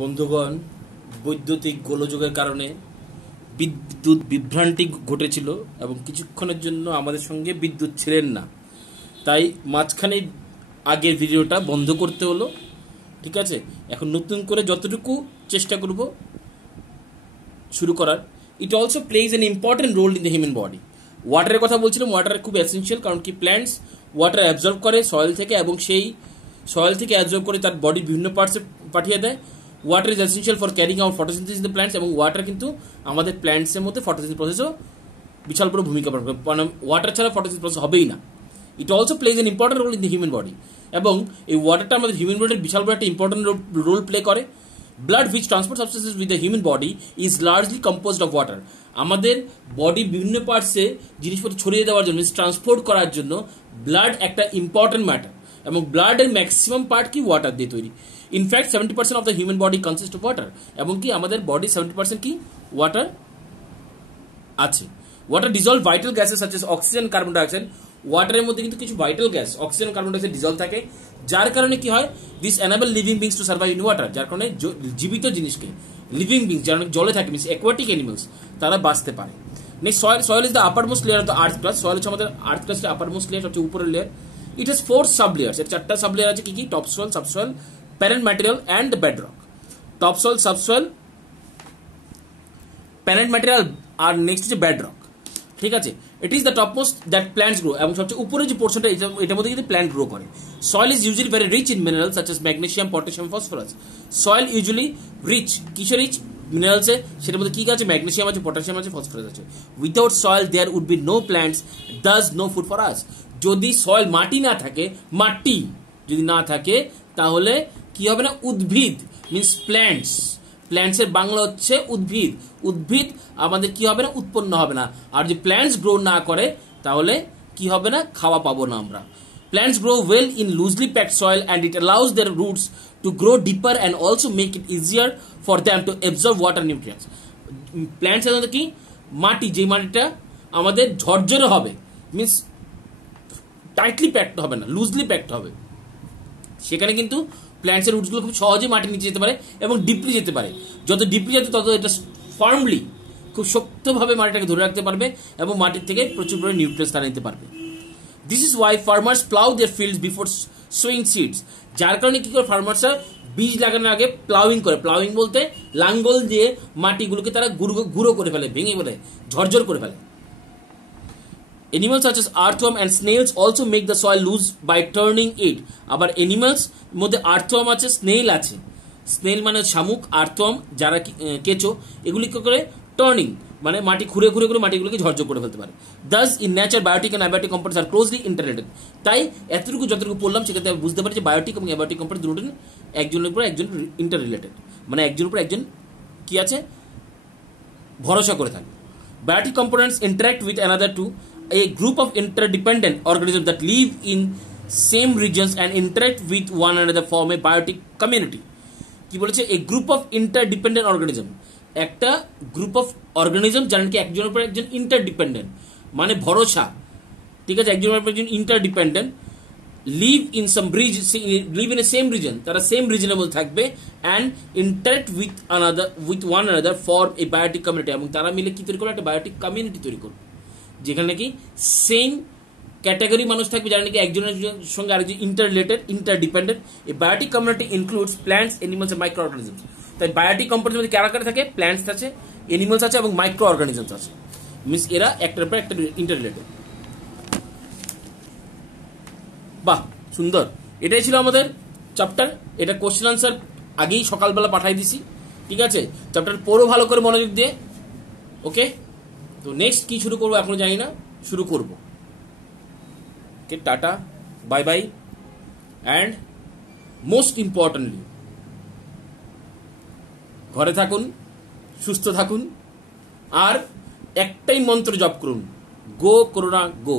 বন্ধুগণ, বৈদ্যুতিক গোলযোগের কারণে বিদ্যুৎ বিভ্রান্তি ঘটেছিল এবং কিছুক্ষণের জন্য আমাদের সঙ্গে বিদ্যুৎ ছিলেন না, তাই মাঝখানে আগের ভিডিওটা বন্ধ করতে হলো। ঠিক আছে, এখন নতুন করে যতটুকু চেষ্টা করব শুরু করার। It also plays an important role in the human body. ওয়াটারের কথা বলছিলাম, ওয়াটার খুব এসেন্সিয়াল, কারণ কি প্ল্যান্টস ওয়াটার অ্যাবজর্ব করে সয়েল থেকে এবং সেই সয়েল থেকে অ্যাবজর্ব করে তার বডির বিভিন্ন পার্টসে পাঠিয়ে দেয়। Water is essential for carrying out photosynthesis in the plants, এবং ওয়াটার কিন্তু আমাদের প্ল্যান্টসের মধ্যে ফটোসিনথেসিস প্রসেসও বিশাল বড় ভূমিকা পালন করে, কারণ ওয়াটার ছাড়া ফটোসিনথেসিস প্রসেস হবেই না। It also plays an important role in the human body, এবং এই ওয়াটারটা আমাদের হিউম্যান বডির বিশাল বড় একটা ইম্পর্টেন্ট রোল প্লে করে। Blood which transport substances with the human body is largely composed of water. আমাদের বডি বিভিন্ন পার্টসে জিনিসপত্র ছড়িয়ে দেওয়ার জন্য, ট্রান্সপোর্ট করার জন্য ব্লাড একটা ইম্পর্টেন্ট ম্যাটার, এবং ব্লাডের ম্যাক্সিমাম পার্ট কি ওয়াটার দিয়ে তৈরি। In fact 70% of the human body consist of water, এবং কি আমাদের বডি 70% কি ওয়াটার আছে। Water dissolve vital gases such as oxygen, carbon dioxide. ওয়াটারের মধ্যে কিন্তু কিছু vital gas oxygen, carbon dioxide dissolve থাকে, যার কারণে কি হয়, this enable living beings to survive in water. যার কারণে জীবিত জিনিসকে, লিভিং বিংস যারা জলে থাকে, মিনস অ্যাকোয়াটিক অ্যানিমালস, তারা বাঁচতে পারে। Next, soil is the upper most layer of the earth crust. Soil হচ্ছে আমাদের আর্থ ক্লাসের আপার মোস্ট লেয়ার, সবচেয়ে উপরের layer. It has 4 sub layers. এর 4টা সাব লেয়ার আছে, কি কি? Top soil, subsoil, parent material and the bedrock. Top soil, subsoil, parent material, আর নেক্সট হচ্ছে বেডরক। ঠিক আছে, it is the top most that plants grow, এবং সবচেয়ে উপরে যে পোর্শনটা, এটার মধ্যে কিন্তু প্ল্যান্ট গ্রো করে। Soil is usually very rich in minerals such as magnesium, potassium, phosphorus. Soil usually rich, কিসে রিচ? মিনারেলসে। সেটার মধ্যে কি আছে? ম্যাগনেসিয়াম আছে, পটাশিয়াম আছে, ফসফরাস আছে। Without soil there would be no plants, thus no food for us. যদি সয়েল, মাটি না থাকে, মাটি যদি না থাকে, তাহলে কি হবে না? উদ্ভিদ, মিনস প্ল্যান্টস। প্ল্যান্টসের বাংলা হচ্ছে উদ্ভিদ। উদ্ভিদ আমাদের কি হবে না? উৎপন্ন হবে না। আর যদি প্ল্যান্টস গ্রো না করে, তাহলে কি হবে না? খাওয়া পাবো না আমরা। Plants grow well in loosely packed soil, and it allows their roots to grow deeper and also make it easier for them to absorb water nutrients. Plants এর মধ্যে কি? মাটি, যে মাটিটা আমাদের ঝরঝরে হবে, মিনস টাইটলি প্যাকড হবে না, লুজলি প্যাকড হবে, সেখানে কিন্তু প্ল্যান্টসের রুটসগুলো খুব সহজে মাটির নিচে যেতে পারে এবং ডিপলি যেতে পারে। যত ডিপলি যেতে, তত এটা ফার্মলি, খুব শক্তভাবে মাটিটাকে ধরে রাখতে পারবে এবং মাটির থেকে প্রচুর পরিমাণে নিউট্রিয়েন্টস তারা নিতে পারবে। This is why farmers plough their fields before sowing seeds. যার কারণে কি করে ফার্মার্সরা বীজ লাগানোর আগে প্লাউইং করে। প্লাউইং বলতে লাঙ্গল দিয়ে মাটিগুলোকে তারা গুঁড়ো করে ফেলে, ভেঙে ফেলে, ঝরঝর করে ফেলে। Animals such as earthworm and snails also make the soil loose by turning it. আবার এনিমালস মধ্যে আর্থওয়ার্ম আছে, স্নেইল আছে। স্নেইল মানে শামুক, আর্থওয়ার্ম যারা কেঁচো, এগুলি কি করে? টার্নিং মানে মাটি খুঁড়ে খুঁড়ে করে মাটিগুলোকে ঝরঝর করে ফেলতে পারে। Thus in nature biotic and abiotic compounds আর ক্লোজলি ইন্টাররিলেটেড। তাই এতটুকু যতটুকু বললাম, সেটাতে আমি বুঝতে পারি যে বায়োটিক এবং অ্যাবায়োটিক কম্পাউন্ড দুটো একজনের উপর একজন ইন্টাররিলেটেড, মানে একজনের উপর একজন কি আছে? ভরসা করে থাকে। Biotic components interact with another two, a group of interdependent organisms that live in same regions and interact with one another form a biotic community. কি বলেছে? a group of interdependent organism, একটা গ্রুপ অফ অর্গানিজম যারা নাকি একজনের উপর একজন interdependent, মানে ভরসা। ঠিক আছে, একজনের উপর একজন interdependent, live in some reason, live in a same reason, তারা সেম রিজনেবল থাকবে, and interact with one another for a biotic community, এবং তারা মিলে কি তৈরি করবে? একটা বায়োটিক কমিউনিটি তৈরি করবে, যেখানে নাকি সেম ক্যাটাগরি মানুষ থাকবে, যারা নাকি একজনের সঙ্গে আরেকজন ইন্টাররিলেটেড, ইন্টারডিপেন্ডেন্ট। এই biotic community includes plants, animals and micro organisms. তাই বায়োটিক কমিউনিটির মধ্যে কারা কারা থাকে? প্ল্যান্টস আছে, এনিমালস আছে এবং মাইক্রো অর্গানিজমস আছে, মিনস এরা একটার পর একটা ইন্টাররিলেটেড। বাহ, সুন্দর। এটাই ছিল আমাদের চ্যাপ্টার। এটা কোশ্চেন আনসার আগেই সকালবেলা পাঠাই দিছি। ঠিক আছে, চ্যাপ্টার পড়ো ভালো করে মনোযোগ দিয়ে। ওকে, তো নেক্সট কি শুরু করবো এখনো জানি না, শুরু করবো। Okay, tata, bye bye, and most importantly ঘরে থাকুন, সুস্থ থাকুন, আর একটাই মন্ত্র জপ করুন, গো করোনা গো।